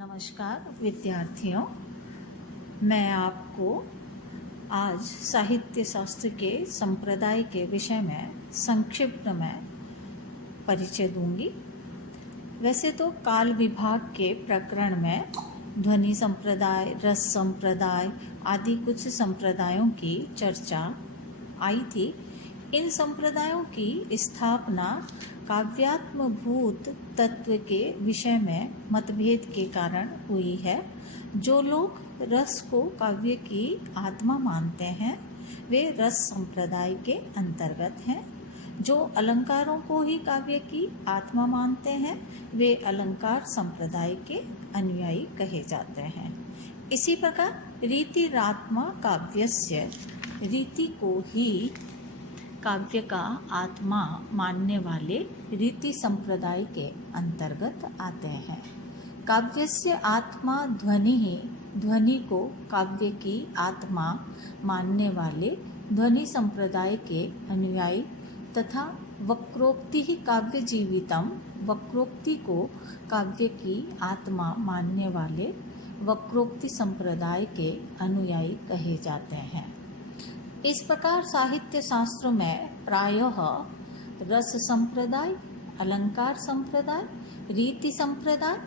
नमस्कार विद्यार्थियों, मैं आपको आज साहित्य शास्त्र के संप्रदाय के विषय में संक्षिप्त में परिचय दूंगी। वैसे तो काल विभाग के प्रकरण में ध्वनि संप्रदाय, रस संप्रदाय आदि कुछ संप्रदायों की चर्चा आई थी। इन संप्रदायों की स्थापना काव्यात्मभूत तत्व के विषय में मतभेद के कारण हुई है। जो लोग रस को काव्य की आत्मा मानते हैं वे रस संप्रदाय के अंतर्गत हैं। जो अलंकारों को ही काव्य की आत्मा मानते हैं वे अलंकार संप्रदाय के अनुयायी कहे जाते हैं। इसी प्रकार रीतिरात्मा काव्यस्य, रीति को ही काव्य का आत्मा मानने वाले रीति संप्रदाय के अंतर्गत आते हैं। काव्यस्य आत्मा ध्वनि ही, ध्वनि को काव्य की आत्मा मानने वाले ध्वनि संप्रदाय के अनुयायी तथा वक्रोक्ति ही काव्य जीवितम, वक्रोक्ति को काव्य की आत्मा मानने वाले वक्रोक्ति संप्रदाय के अनुयायी कहे जाते हैं। इस प्रकार साहित्य शास्त्र में प्रायः रस संप्रदाय, अलंकार संप्रदाय, रीति संप्रदाय,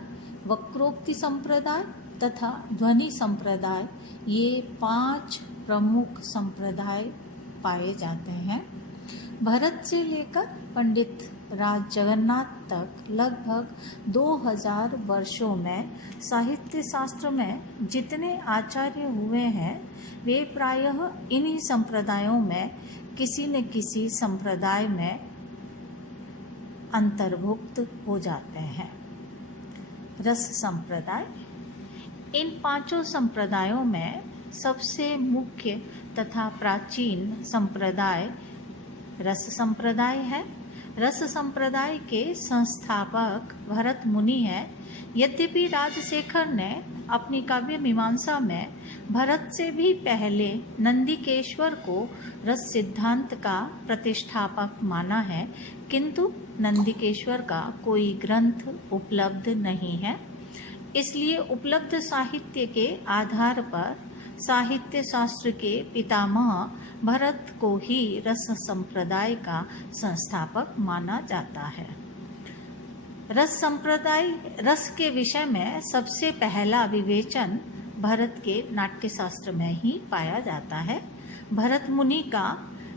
वक्रोक्ति संप्रदाय तथा ध्वनि संप्रदाय, ये 5 प्रमुख संप्रदाय पाए जाते हैं। भरत से लेकर पंडित राज जगन्नाथ तक लगभग 2000 वर्षों में साहित्य शास्त्र में जितने आचार्य हुए हैं वे प्रायः इन्हीं संप्रदायों में किसी न किसी संप्रदाय में अंतर्भुक्त हो जाते हैं। रस संप्रदाय, इन 5 संप्रदायों में सबसे मुख्य तथा प्राचीन संप्रदाय रस संप्रदाय है। रस संप्रदाय के संस्थापक भरत मुनि हैं। यद्यपि राजशेखर ने अपनी काव्य मीमांसा में भरत से भी पहले नंदिकेश्वर को रस सिद्धांत का प्रतिष्ठापक माना है, किंतु नंदिकेश्वर का कोई ग्रंथ उपलब्ध नहीं है। इसलिए उपलब्ध साहित्य के आधार पर साहित्य शास्त्र के पितामह भरत को ही रस संप्रदाय का संस्थापक माना जाता है। रस संप्रदाय, रस के विषय में सबसे पहला विवेचन भरत के नाट्यशास्त्र में ही पाया जाता है। भरत मुनि का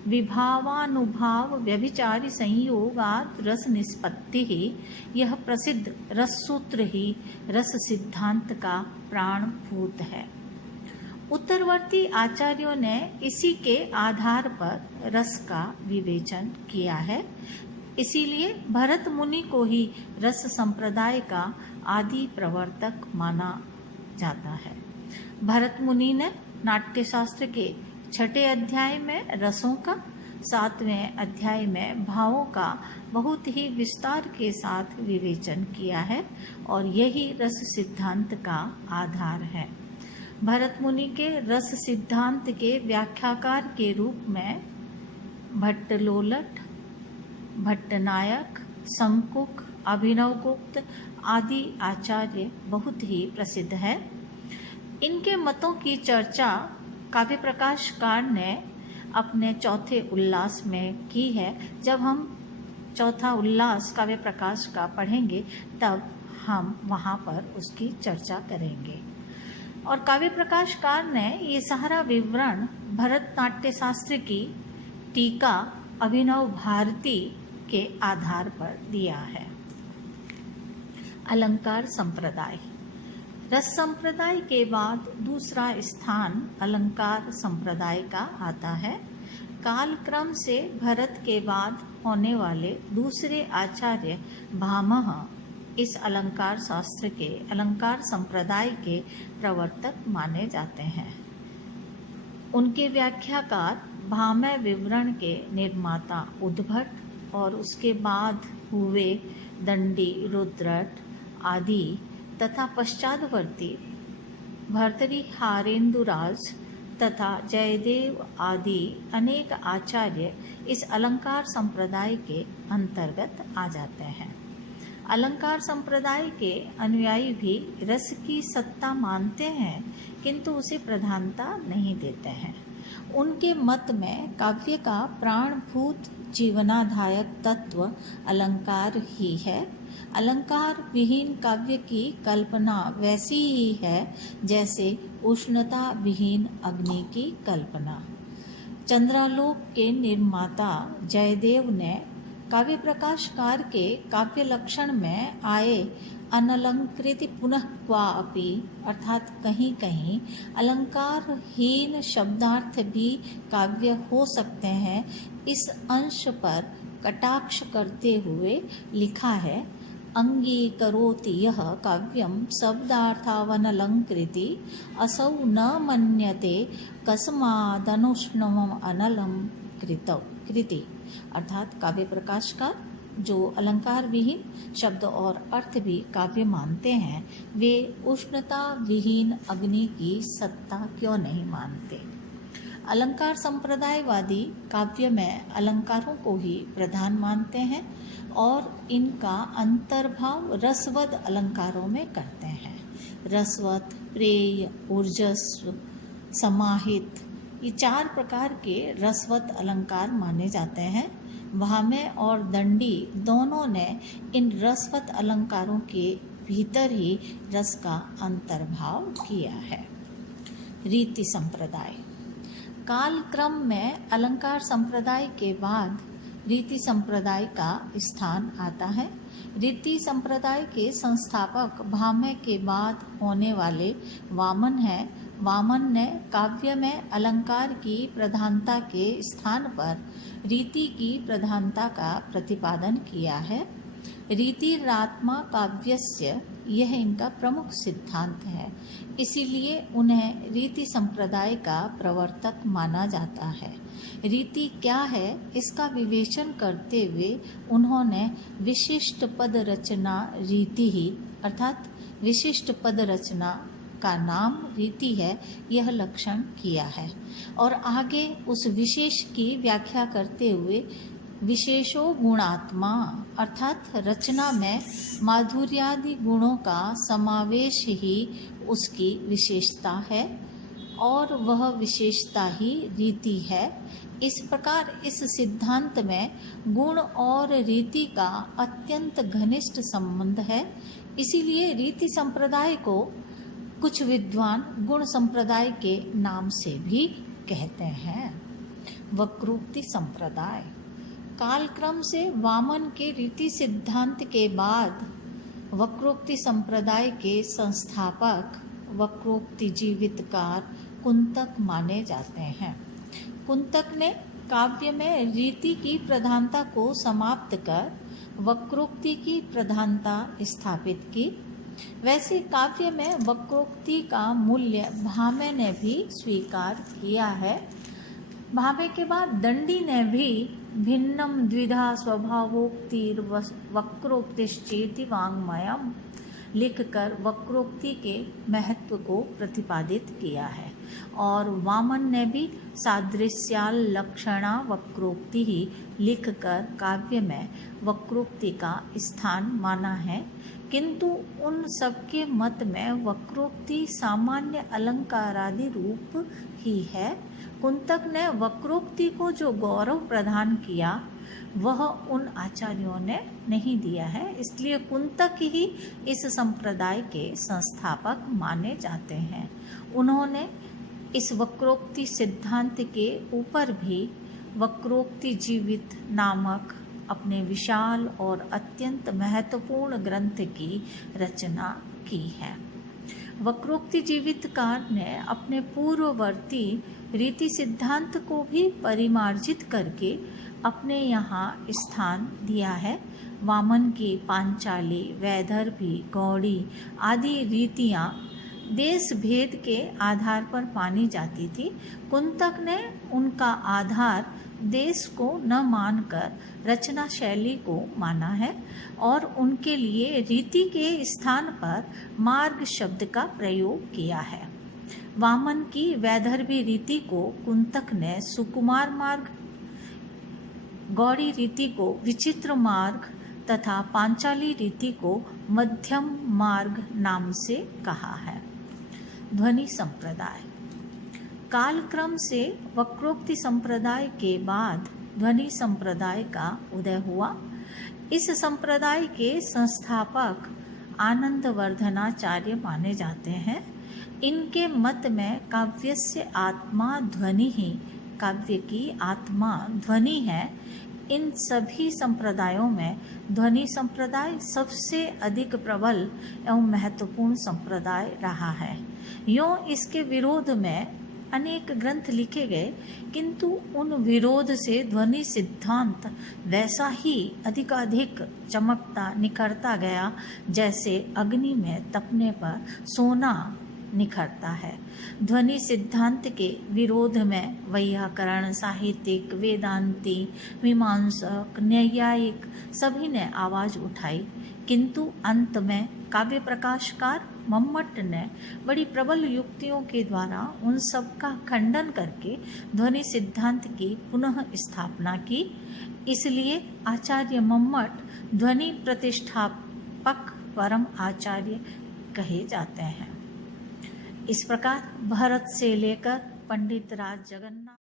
विभावानुभाव व्यभिचारी संयोगात् रस निष्पत्ति ही, यह प्रसिद्ध रस सूत्र ही रस सिद्धांत का प्राणभूत है। उत्तरवर्ती आचार्यों ने इसी के आधार पर रस का विवेचन किया है। इसीलिए भरत मुनि को ही रस संप्रदाय का आदि प्रवर्तक माना जाता है। भरत मुनि ने नाट्यशास्त्र के 6ठे अध्याय में रसों का, 7वें अध्याय में भावों का बहुत ही विस्तार के साथ विवेचन किया है और यही रस सिद्धांत का आधार है। भरत मुनि के रस सिद्धांत के व्याख्याकार के रूप में भट्टलोलट, भट्टनायक, शंकुक, अभिनवगुप्त आदि आचार्य बहुत ही प्रसिद्ध है। इनके मतों की चर्चा काव्य प्रकाशकार ने अपने चौथे उल्लास में की है। जब हम चौथा उल्लास काव्य प्रकाश का पढ़ेंगे तब हम वहाँ पर उसकी चर्चा करेंगे। और काव्य प्रकाशकार ने ये सारा विवरण भरत नाट्य शास्त्र की टीका अभिनव भारती के आधार पर दिया है। अलंकार संप्रदाय, रस संप्रदाय के बाद दूसरा स्थान अलंकार संप्रदाय का आता है। कालक्रम से भरत के बाद होने वाले दूसरे आचार्य भामह इस अलंकार शास्त्र के, अलंकार संप्रदाय के प्रवर्तक माने जाते हैं। उनके व्याख्याकार भामह विवरण के निर्माता उद्भट और उसके बाद हुए दंडी, रुद्रट आदि तथा पश्चातवर्ती भर्तृहारेंदुराज तथा जयदेव आदि अनेक आचार्य इस अलंकार संप्रदाय के अंतर्गत आ जाते हैं। अलंकार संप्रदाय के अनुयायी भी रस की सत्ता मानते हैं, किंतु उसे प्रधानता नहीं देते हैं। उनके मत में काव्य का प्राणभूत जीवनाधायक तत्व अलंकार ही है। अलंकार विहीन काव्य की कल्पना वैसी ही है जैसे उष्णता विहीन अग्नि की कल्पना। चंद्रालोक के निर्माता जयदेव ने काव्य प्रकाशकार के काव्य लक्षण में आए अनलंकृति पुनः क्वापि अर्थात कहीं कहीं अलंकारहीन शब्दार्थ भी काव्य हो सकते हैं, इस अंश पर कटाक्ष करते हुए लिखा है, अंगीकरोति यः काव्यं शब्दार्थावनलंकृति असौ न मन्यते कस्मादनुष्णवम् अनलं कृति। अर्थात काव्य प्रकाशकार जो अलंकार विहीन शब्द और अर्थ भी काव्य मानते हैं, वे उष्णता विहीन अग्नि की सत्ता क्यों नहीं मानते। अलंकार संप्रदायवादी काव्य में अलंकारों को ही प्रधान मानते हैं और इनका अंतर्भाव रसवद अलंकारों में करते हैं। रसवत, प्रेय, ऊर्जस्व, समाहित, ये 4 प्रकार के रसवत अलंकार माने जाते हैं। भामे और दंडी दोनों ने इन रसवत अलंकारों के भीतर ही रस का अंतर्भाव किया है। रीति संप्रदाय। कालक्रम में अलंकार संप्रदाय के बाद रीति संप्रदाय का स्थान आता है। रीति संप्रदाय के संस्थापक भामे के बाद होने वाले वामन हैं। वामन ने काव्य में अलंकार की प्रधानता के स्थान पर रीति की प्रधानता का प्रतिपादन किया है। रीतिरात्मा काव्यस्य यह इनका प्रमुख सिद्धांत है, इसीलिए उन्हें रीति संप्रदाय का प्रवर्तक माना जाता है। रीति क्या है, इसका विवेचन करते हुए उन्होंने विशिष्ट पद रचना रीति ही अर्थात विशिष्ट पद रचना का नाम रीति है, यह लक्षण किया है और आगे उस विशेष की व्याख्या करते हुए विशेषो गुणात्मा अर्थात रचना में माधुर्यादि गुणों का समावेश ही उसकी विशेषता है और वह विशेषता ही रीति है। इस प्रकार इस सिद्धांत में गुण और रीति का अत्यंत घनिष्ठ संबंध है। इसीलिए रीति संप्रदाय को कुछ विद्वान गुण संप्रदाय के नाम से भी कहते हैं। वक्रोक्ति संप्रदाय। कालक्रम से वामन के रीति सिद्धांत के बाद वक्रोक्ति संप्रदाय के संस्थापक वक्रोक्ति जीवितकार कुंतक माने जाते हैं। कुंतक ने काव्य में रीति की प्रधानता को समाप्त कर वक्रोक्ति की प्रधानता स्थापित की। वैसे काव्य में वक्रोक्ति का मूल्य भामे ने भी स्वीकार किया है। भामे के बाद दंडी ने भी भिन्नम द्विधा स्वभावोक्तिर वक्रोक्तिश्चेति वाङ्मयम् लिखकर वक्रोक्ति के महत्व को प्रतिपादित किया है और वामन ने भी सादृश्याल लक्षणा वक्रोक्ति ही लिखकर काव्य में वक्रोक्ति का स्थान माना है। किंतु उन सबके मत में वक्रोक्ति सामान्य अलंकारादि रूप ही है। कुंतक ने वक्रोक्ति को जो गौरव प्रदान किया वह उन आचार्यों ने नहीं दिया है, इसलिए कुंतक ही इस संप्रदाय के संस्थापक माने जाते हैं। उन्होंने इस वक्रोक्ति सिद्धांत के ऊपर भी वक्रोक्ति जीवित नामक अपने विशाल और अत्यंत महत्वपूर्ण ग्रंथ की रचना की है। वक्रोक्ति जीवितकार ने अपने पूर्ववर्ती रीति सिद्धांत को भी परिमार्जित करके अपने यहाँ स्थान दिया है। वामन की पांचाली, वैदर्भी, गौड़ी आदि रीतियाँ देश भेद के आधार पर मानी जाती थी। कुंतक ने उनका आधार देश को न मानकर रचना शैली को माना है और उनके लिए रीति के स्थान पर मार्ग शब्द का प्रयोग किया है। वामन की वैदर्भी रीति को कुंतक ने सुकुमार मार्ग, गौड़ी रीति को विचित्र मार्ग तथा पांचाली रीति को मध्यम मार्ग नाम से कहा है। ध्वनि संप्रदाय कालक्रम से वक्रोक्ति संप्रदाय के बाद ध्वनि संप्रदाय का उदय हुआ। इस संप्रदाय के संस्थापक आनंदवर्धनाचार्य माने जाते हैं। इनके मत में काव्यस्य आत्मा ध्वनि ही, काव्य की आत्मा ध्वनि है। इन सभी संप्रदायों में ध्वनि संप्रदाय सबसे अधिक प्रबल एवं महत्वपूर्ण संप्रदाय रहा है। यूँ इसके विरोध में अनेक ग्रंथ लिखे गए, किंतु उन विरोध से ध्वनि सिद्धांत वैसा ही अधिकाधिक चमकता निखरता गया जैसे अग्नि में तपने पर सोना निखरता है। ध्वनि सिद्धांत के विरोध में वैयाकरण, साहित्यिक, वेदांती, मीमांसक, न्यायिक सभी ने आवाज़ उठाई, किंतु अंत में काव्य प्रकाशकार मम्मट ने बड़ी प्रबल युक्तियों के द्वारा उन सब का खंडन करके ध्वनि सिद्धांत की पुनः स्थापना की। इसलिए आचार्य मम्मट ध्वनि प्रतिष्ठापक परम आचार्य कहे जाते हैं। इस प्रकार भारत से लेकर पंडित राज जगन्नाथ